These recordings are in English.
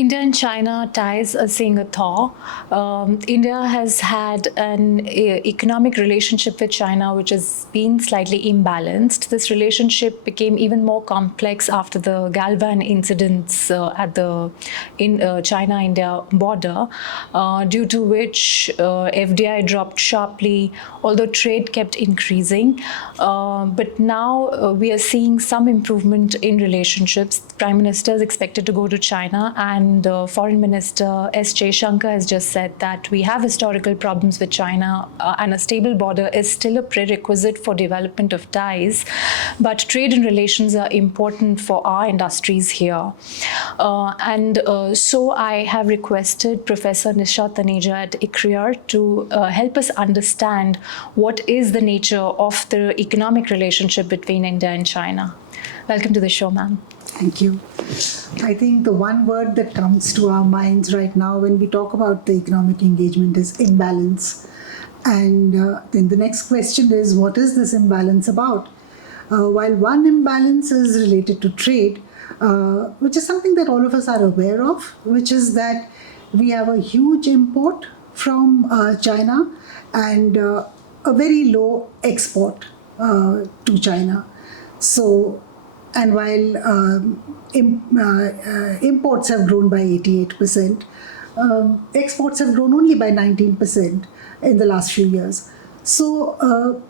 India and China ties are seeing a thaw. India has had an economic relationship with China which has been slightly imbalanced. This relationship became even more complex after the Galwan incidents at the China-India border, due to which FDI dropped sharply, although trade kept increasing. But now we are seeing some improvement in relationships. Prime Minister is expected to go to China, and Foreign Minister S. Jaishankar has just said that we have historical problems with China, and a stable border is still a prerequisite for development of ties. But trade and relations are important for our industries here. So I have requested Professor Nisha Taneja at ICRIER to help us understand what is the nature of the economic relationship between India and China. Welcome to the show, ma'am. Thank you. I think the one word that comes to our minds right now when we talk about the economic engagement is imbalance. And then the next question is, what is this imbalance about? While one imbalance is related to trade, which is something that all of us are aware of, which is that we have a huge import from China and a very low export to China. So, and while imports have grown by 88%, exports have grown only by 19% in the last few years. So,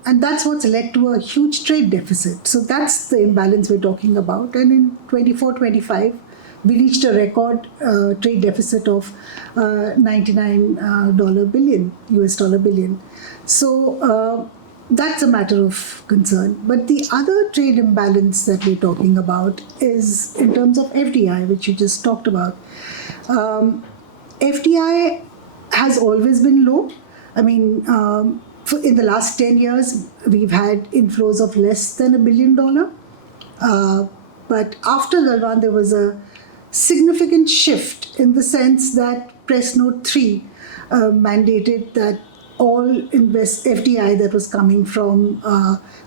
and that's what's led to a huge trade deficit. So that's the imbalance we're talking about. And in 24-25, we reached a record trade deficit of $99 billion, US dollar billion. So that's a matter of concern. But the other trade imbalance that we're talking about is in terms of FDI, which you just talked about. FDI has always been low. I mean, in the last 10 years, we've had inflows of less than $1 billion. But after Galwan, there was a significant shift in the sense that Press Note 3 mandated that all FDI that was coming from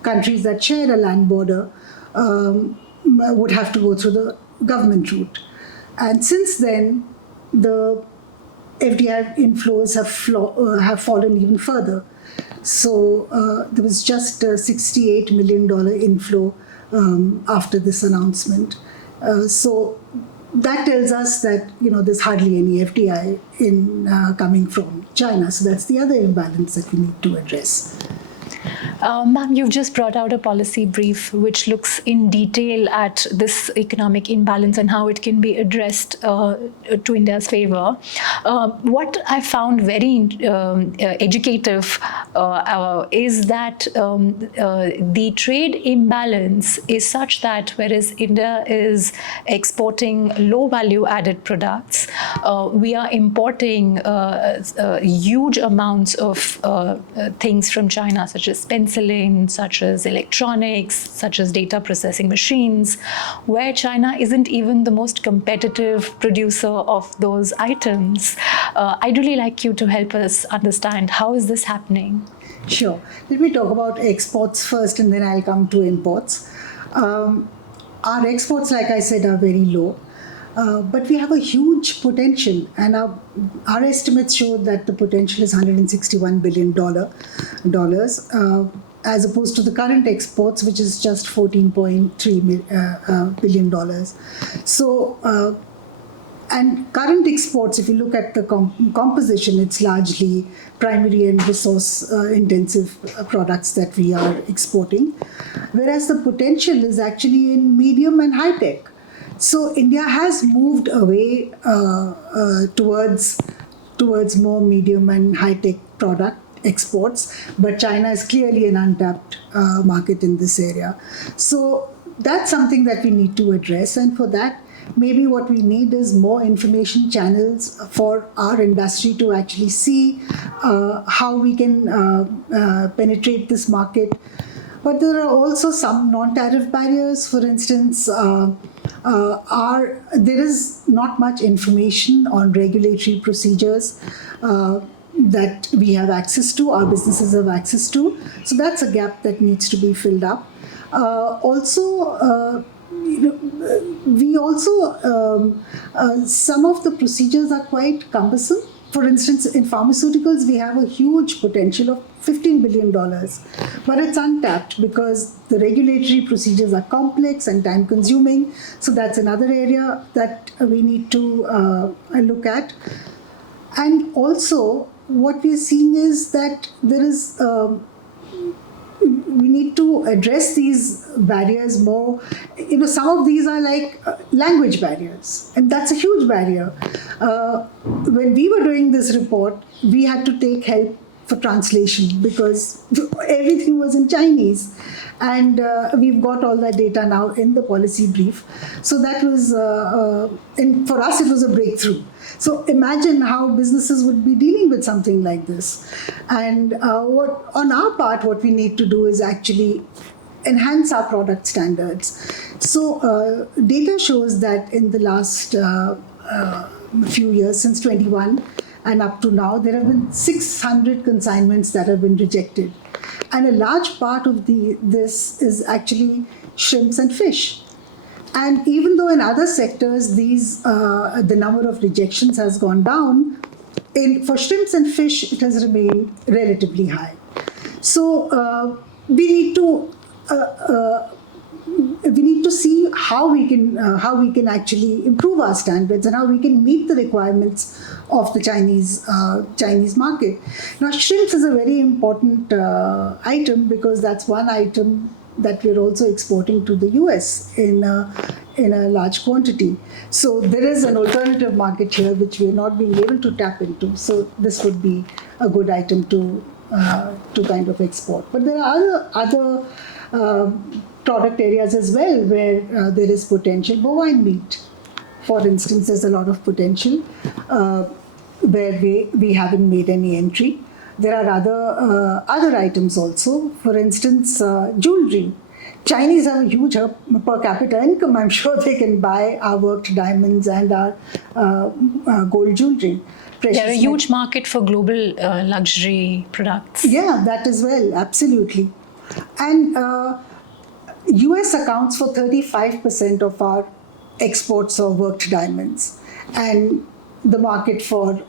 countries that share a land border would have to go through the government route. And since then, the FDI inflows have fallen even further. So there was just a $68 million inflow after this announcement. So that tells us that there's hardly any FDI coming from China. So that's the other imbalance that we need to address. Ma'am, you've just brought out a policy brief which looks in detail at this economic imbalance and how it can be addressed to India's favor. What I found very educative is that the trade imbalance is such that whereas India is exporting low value added products, we are importing huge amounts of things from China, such as penicillin, such as electronics, such as data processing machines, where China isn't even the most competitive producer of those items. I'd really like you to help us understand how is this happening? Sure. Let me talk about exports first and then I'll come to imports. Our exports, like I said, are very low. But we have a huge potential, and our estimates show that the potential is $161 billion, as opposed to the current exports, which is just $14.3 billion. So, and current exports, if you look at the composition, it's largely primary and resource intensive products that we are exporting, whereas the potential is actually in medium and high tech. So India has moved away towards more medium and high-tech product exports, but China is clearly an untapped market in this area. So that's something that we need to address, and for that, maybe what we need is more information channels for our industry to actually see how we can penetrate this market. But there are also some non-tariff barriers. For instance, there is not much information on regulatory procedures that we have access to, our businesses have access to. So that's a gap that needs to be filled up. Also, we also, some of the procedures are quite cumbersome. For instance, in pharmaceuticals, we have a huge potential of $15 billion, but it's untapped because the regulatory procedures are complex and time consuming. So that's another area that we need to look at. And also, what we're seeing is that there is we need to address these barriers more. Some of these are like language barriers, and that's a huge barrier. When we were doing this report, we had to take help for translation because everything was in Chinese. And we've got all that data now in the policy brief. So that was, and for us, it was a breakthrough. So imagine how businesses would be dealing with something like this. And on our part, what we need to do is actually enhance our product standards. So data shows that in the last few years, since 21 and up to now, there have been 600 consignments that have been rejected. And a large part of this is actually shrimps and fish. And even though in other sectors the number of rejections has gone down, for shrimps and fish it has remained relatively high. So we need to see how we can actually improve our standards and how we can meet the requirements of the Chinese market. Now, shrimps is a very important item because that's one item that we're also exporting to the US in a large quantity. So there is an alternative market here which we're not being able to tap into. So this would be a good item to kind of export. But there are other product areas as well where there is potential. Bovine meat, for instance, there's a lot of potential where we haven't made any entry. There are other items also. For instance, jewelry. Chinese have a huge per capita income. I'm sure they can buy our worked diamonds and our gold jewelry. They're a huge market for global luxury products. Yeah, that as well, absolutely. And US accounts for 35% of our exports of worked diamonds. And the market for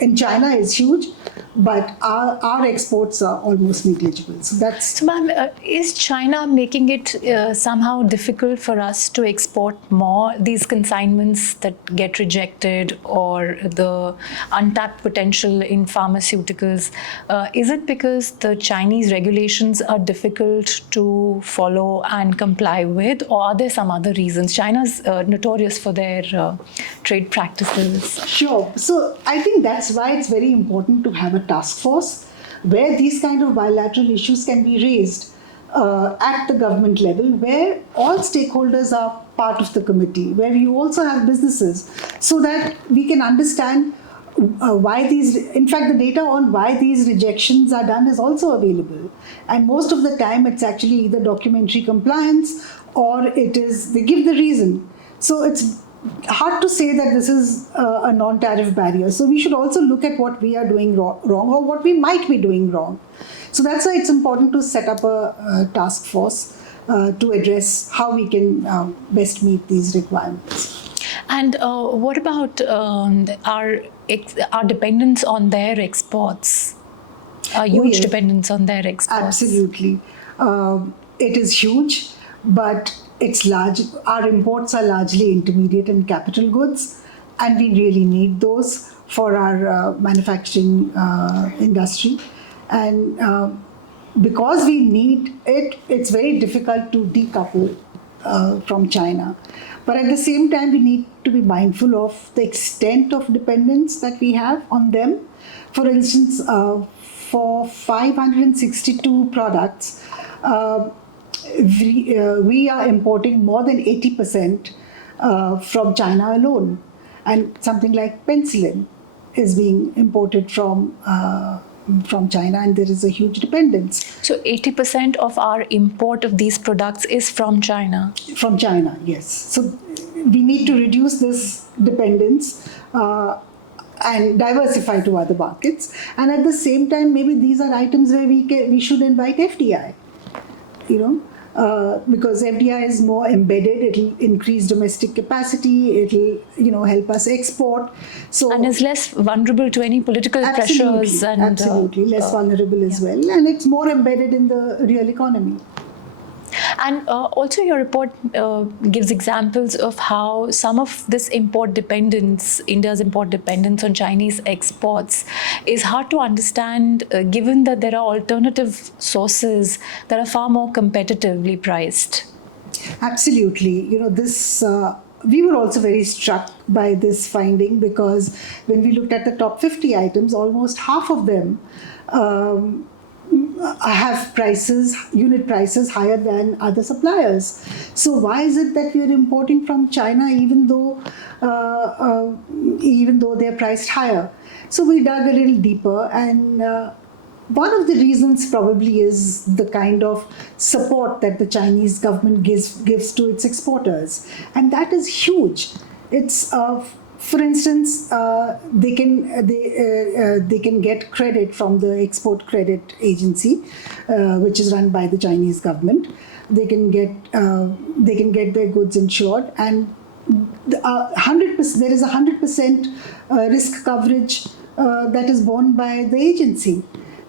in China is huge, but our exports are almost negligible. So ma'am, is China making it somehow difficult for us to export more these consignments that get rejected or the untapped potential in pharmaceuticals? Is it because the Chinese regulations are difficult to follow and comply with, or are there some other reasons? China's notorious for their trade practices. Sure. So I think that's why it's very important to have a task force where these kind of bilateral issues can be raised at the government level, where all stakeholders are part of the committee, where you also have businesses, so that we can understand why these, in fact, the data on why these rejections are done is also available. And most of the time it's actually either documentary compliance or it is, they give the reason. So it's hard to say that this is a non-tariff barrier. So we should also look at what we are doing wrong or what we might be doing wrong. So that's why it's important to set up a task force to address how we can best meet these requirements. And what about our dependence on their exports? A huge dependence on their exports. Absolutely. It is huge, but it's large. Our imports are largely intermediate and capital goods, and we really need those for our manufacturing industry. And because we need it, it's very difficult to decouple from China. But at the same time, we need to be mindful of the extent of dependence that we have on them. For instance, for 562 products, we are importing more than 80% from China alone. And something like penicillin is being imported from China, and there is a huge dependence. So 80% of our import of these products is from China? From China, yes. So we need to reduce this dependence and diversify to other markets. And at the same time, maybe these are items where we should invite FDI. because FDI is more embedded. It'll increase domestic capacity. It'll help us export. So and is less vulnerable to any political pressures and absolutely less vulnerable as well, and it's more embedded in the real economy. And also your report gives examples of how some of this India's import dependence on Chinese exports is hard to understand given that there are alternative sources that are far more competitively priced. Absolutely. We were also very struck by this finding, because when we looked at the top 50 items, almost half of them have unit prices higher than other suppliers. So why is it that we are importing from China even though they're priced higher? So we dug a little deeper, and one of the reasons probably is the kind of support that the Chinese government gives to its exporters, and that is huge. It's for instance, they can get credit from the Export Credit Agency, which is run by the Chinese government. They can get their goods insured, and 100%. There is 100% risk coverage that is borne by the agency,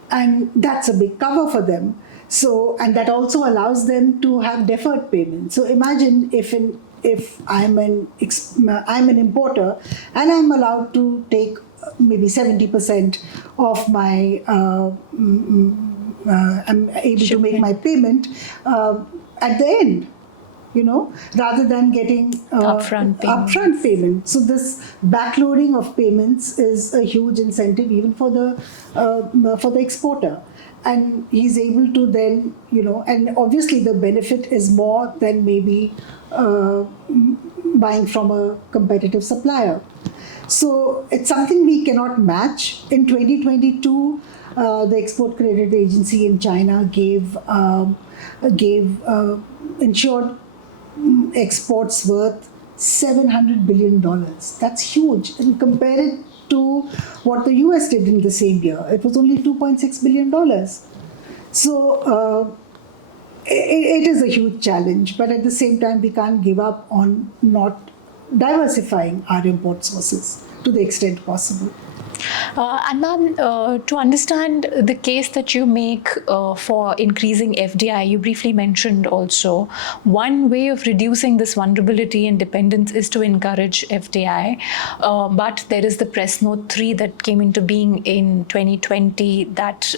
and that's a big cover for them. So, and that also allows them to have deferred payment. So imagine if I'm an importer and I'm allowed to take maybe 70% of my, I'm able to make my payment at the end, rather than getting upfront payment. So this backloading of payments is a huge incentive even for the exporter. And he's able to then, and obviously the benefit is more than maybe buying from a competitive supplier. So it's something we cannot match. In 2022, the Export Credit Agency in China gave insured exports worth $700 billion. That's huge. And compare it to what the US did in the same year. It was only $2.6 billion. So it is a huge challenge, but at the same time, we can't give up on not diversifying our import sources to the extent possible. And ma'am, to understand the case that you make for increasing FDI, you briefly mentioned also one way of reducing this vulnerability and dependence is to encourage FDI. But there is the Press Note 3 that came into being in 2020 that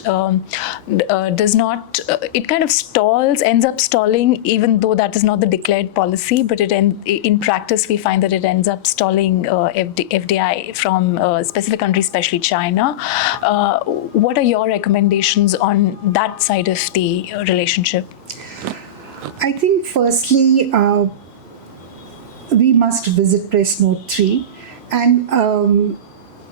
does not, it kind of ends up stalling, even though that is not the declared policy, but in practice we find that it ends up stalling FDI from specific countries, especially China. What are your recommendations on that side of the relationship? I think firstly, we must visit Press Note 3 and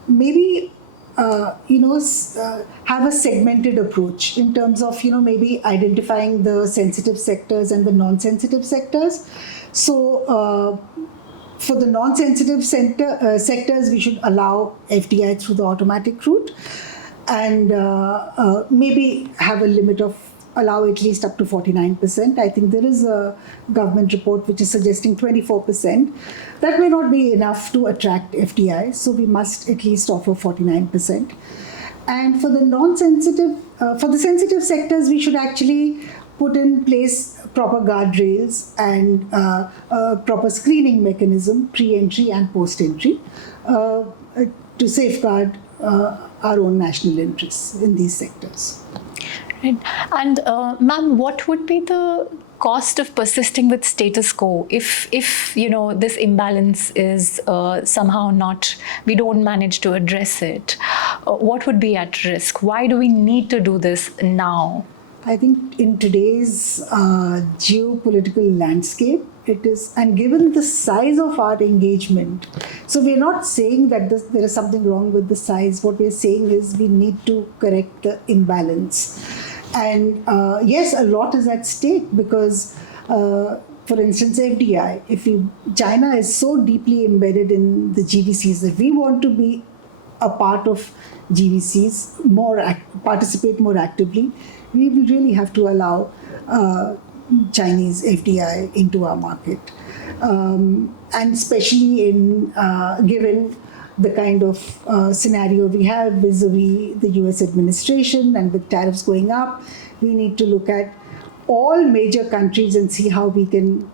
maybe have a segmented approach in terms of maybe identifying the sensitive sectors and the non-sensitive sectors. So for the non-sensitive sectors, we should allow FDI through the automatic route, and maybe have a limit of allow at least up to 49%. I think there is a government report which is suggesting 24%. That may not be enough to attract FDI, so we must at least offer 49%. And for the non-sensitive, for the sensitive sectors, we should actually put in place proper guardrails and a proper screening mechanism, pre-entry and post-entry, to safeguard our own national interests in these sectors. Right. And ma'am, what would be the cost of persisting with status quo if this imbalance is somehow not, we don't manage to address it? What would be at risk? Why do we need to do this now? I think in today's geopolitical landscape, it is, and given the size of our engagement, so we're not saying that there is something wrong with the size. What we're saying is we need to correct the imbalance. And yes, a lot is at stake because, for instance, FDI, China is so deeply embedded in the GVCs that we want to be a part of GVCs, participate more actively. We will really have to allow Chinese FDI into our market. And especially given the kind of scenario we have vis-a-vis the US administration, and with tariffs going up, we need to look at all major countries and see how we can,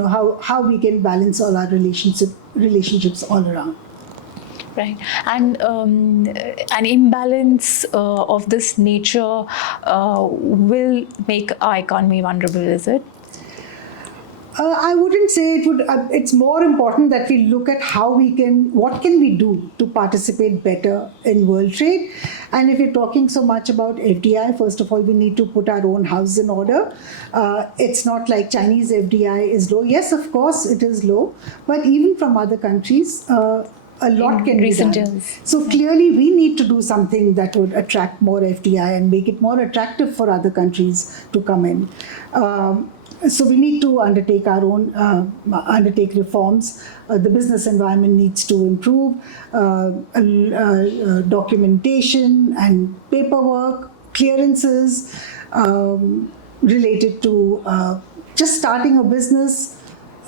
how we can balance all our relationships all around. Right. And an imbalance of this nature will make our economy vulnerable, is it? I wouldn't say it would. It's more important that we look at what can we do to participate better in world trade. And if you're talking so much about FDI, first of all, we need to put our own house in order. It's not like Chinese FDI is low. Yes, of course, it is low. But even from other countries, a lot can be done. So clearly, we need to do something that would attract more FDI and make it more attractive for other countries to come in. So we need to undertake reforms. The business environment needs to improve. Documentation and paperwork, clearances related to just starting a business.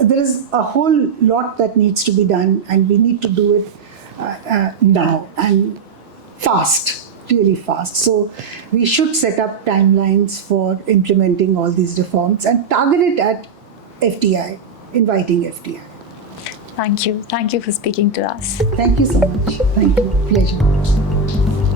There is a whole lot that needs to be done, and we need to do it now and fast. Really fast. So we should set up timelines for implementing all these reforms and target it at FDI, inviting FDI. Thank you. Thank you for speaking to us. Thank you so much. Thank you. Pleasure.